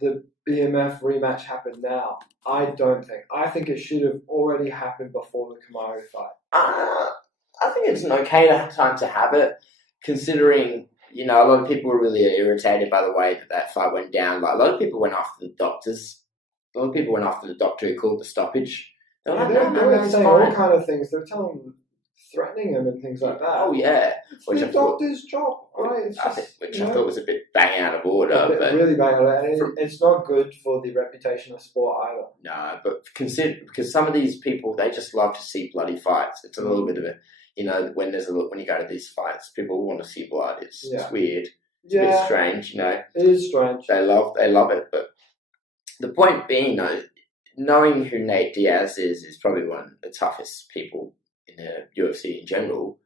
the BMF rematch happen now? I don't think. I think it should have already happened before the Kamaru fight. I think it's an okay time to have it, considering, a lot of people were really irritated by the way that fight went down. Like, a lot of people went after the doctors. A lot of people went after the doctor who called the stoppage. They were they were saying all kind of things. They were threatening him and things like that. Oh, yeah. It's the doctor's job, right? It's which I thought was a bit bang out of order. But really bang out of order. And it's not good for the reputation of sport either. No, but because some of these people, they just love to see bloody fights. It's a little bit of a, when you go to these fights, people want to see blood. It's weird. It's a bit strange, It is strange. They love it. But the point being, though, knowing who Nate Diaz is probably one of the toughest people in the UFC in general.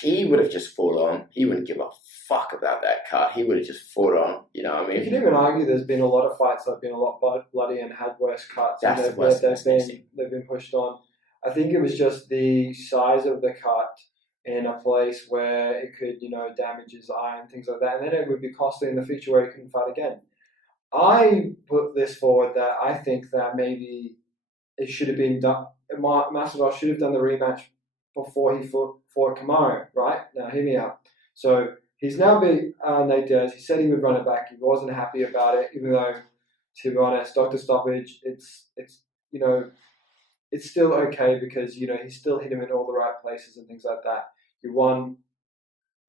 He would have just fought on. He wouldn't give a fuck about that cut. He would have just fought on. You know what I mean? You can even argue there's been a lot of fights that have been a lot bloody and had worse cuts. That's the worst they've been pushed on. I think it was just the size of the cut in a place where it could, damage his eye and things like that. And then it would be costly in the future where he couldn't fight again. I put this forward that I think that maybe it should have been done. Masvidal should have done the rematch before he fought Kamaru, right? Now, hear me out. So, he's now beat Nate Diaz. He said he would run it back. He wasn't happy about it, even though, to be honest, Dr. Stoppage, it's still okay because, he still hit him in all the right places and things like that. You won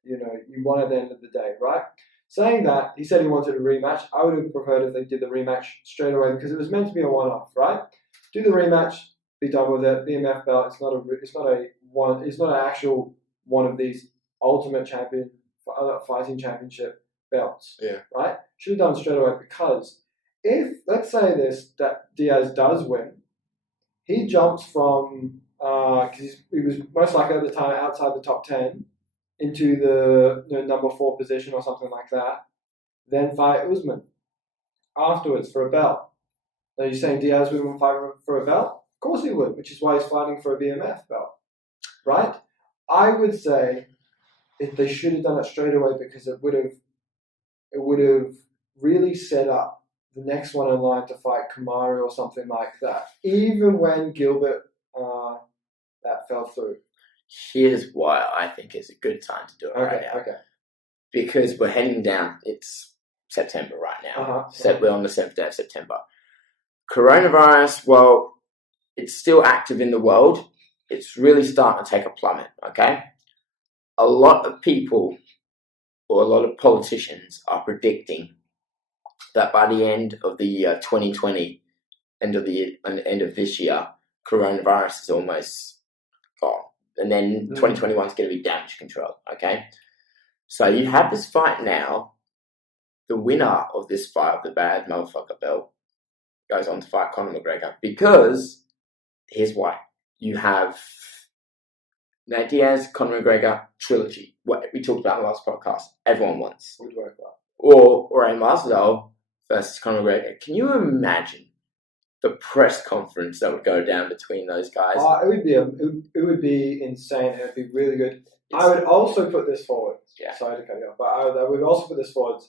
at the end of the day, right? Saying that, he said he wanted a rematch. I would have preferred if they did the rematch straight away because it was meant to be a one-off, right? Do the rematch, be done with it. BMF belt. It's not an actual one of these ultimate fighting championship belts. Yeah. Right. Should have done straight away because if let's say that Diaz does win, he jumps from because he was most likely at the time outside the top 10 into the number 4 position or something like that. Then fight Usman afterwards for a belt. Now you're saying Diaz wouldn't fight for a belt? Of course he would, which is why he's fighting for a BMF belt, right? I would say if they should have done it straight away because it would have really set up the next one in line to fight Kamaru or something like that. Even when Gilbert that fell through. Here's why I think it's a good time to do it right now. Okay. Because we're heading down. It's September right now. We're on the 7th day of September. Coronavirus, well, it's still active in the world. It's really starting to take a plummet, okay? A lot of people or a lot of politicians are predicting that by the end of the year 2020, end of this year, coronavirus is almost gone. And then 2021 is going to be damage control, okay? So you have this fight now. The winner of this fight, of the bad motherfucker belt, goes on to fight Conor McGregor because here's why. You have Nate Diaz, Conor McGregor trilogy. What we talked about in the last podcast. Everyone wants. Would work well. Or a Masvidal versus Conor McGregor. Can you imagine the press conference that would go down between those guys? It would be insane. It would be really good. I would also put this forward. Yeah. Sorry to cut you off, but I would also put this forward.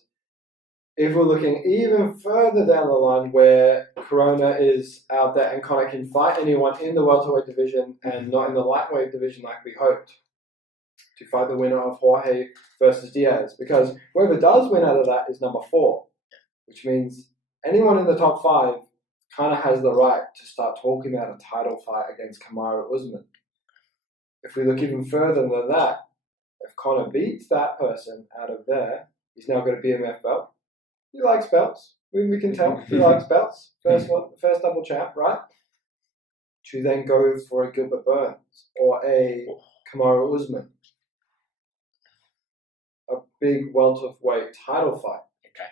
If we're looking even further down the line where Corona is out there and Conor can fight anyone in the welterweight division and not in the lightweight division like we hoped, to fight the winner of Jorge versus Diaz. Because whoever does win out of that is number 4, which means anyone in the top 5 kind of has the right to start talking about a title fight against Kamaru Usman. If we look even further than that, if Conor beats that person out of there, he's now got a BMF belt. He likes belts. We can tell he likes belts. First double champ, right? To then go for a Gilbert Burns or a Kamaru Usman. A big welterweight title fight. Okay.